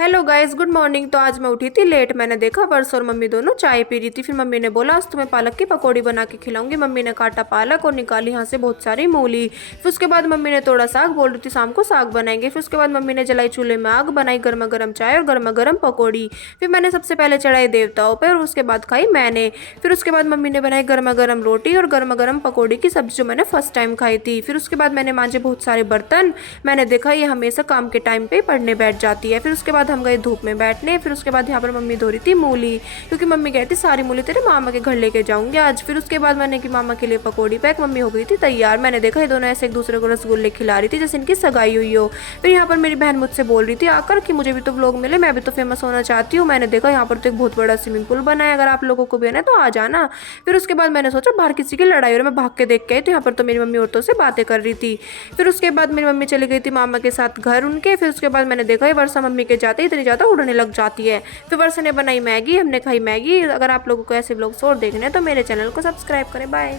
Hello guys, good morning. तो आज मैं उठी थी लेट। मैंने देखा वर्ष और मम्मी दोनों चाय पी रही थी। फिर मम्मी ने बोला आज तुम्हें पालक की पकौड़ी बना के खिलाऊंगी। मम्मी ने काटा पालक और निकाली यहाँ से बहुत सारी मूली। फिर उसके बाद मम्मी ने थोड़ा साग बोल रही थी शाम को साग बनाएंगे। फिर उसके बाद मम्मी ने जलाई चूल्हे में आग, बनाई गर्मा गर्म चाय और गर्मा गर्म पकौड़ी। फिर मैंने सबसे पहले चढ़ाई देवताओं पर और उसके बाद खाई मैंने। फिर उसके बाद मम्मी ने बनाई गर्मा गर्म रोटी और गर्मा गर्म पकौड़ी की सब्जी, जो मैंने फर्स्ट टाइम खाई थी। फिर उसके बाद मैंने मांजे बहुत सारे बर्तन। मैंने देखा ये हमेशा काम के टाइम पे पढ़ने बैठ जाती है। फिर उसके बाद हम गए धूप में बैठने। फिर उसके बाद यहाँ पर मम्मी धो रही थी मूली, क्योंकि मम्मी कहती सारी मूली तेरे मामा के घर लेके जाऊंगी आज। फिर उसके बाद मैंने की मामा के लिए पकौड़ी पैक। मम्मी हो गई थी तैयार। मैंने देखा ये दोनों ऐसे एक दूसरे को रसगुल्ले खिला रही थी जैसे इनकी सगाई हुई हो। फिर यहाँ पर मेरी बहन मुझसे बोल रही थी आकर कि मुझे भी तो व्लॉग मिले, मैं भी तो फेमस होना चाहती हूँ। मैंने देखा यहाँ पर तो एक बहुत बड़ा स्विमिंग पूल बना है, अगर आप लोगों को भी आना है तो आ जाना। फिर उसके बाद मैंने सोचा बाहर किसी की लड़ाई हो रही, मैं भाग के देख के आई तो यहाँ पर तो मेरी मम्मी औरतों से बातें कर रही थी। फिर उसके बाद मेरी मम्मी चली गई थी मामा के साथ घर उनके। फिर उसके बाद मैंने देखा ये वर्षा मम्मी के जाते इतनी ज़्यादा उड़ने लग जाती है। फिर वर्षा ने बनाई मैगी, हमने खाई मैगी। अगर आप लोगों को ऐसे व्लॉग्स और देखने हैं तो मेरे चैनल को सब्सक्राइब करें। बाय।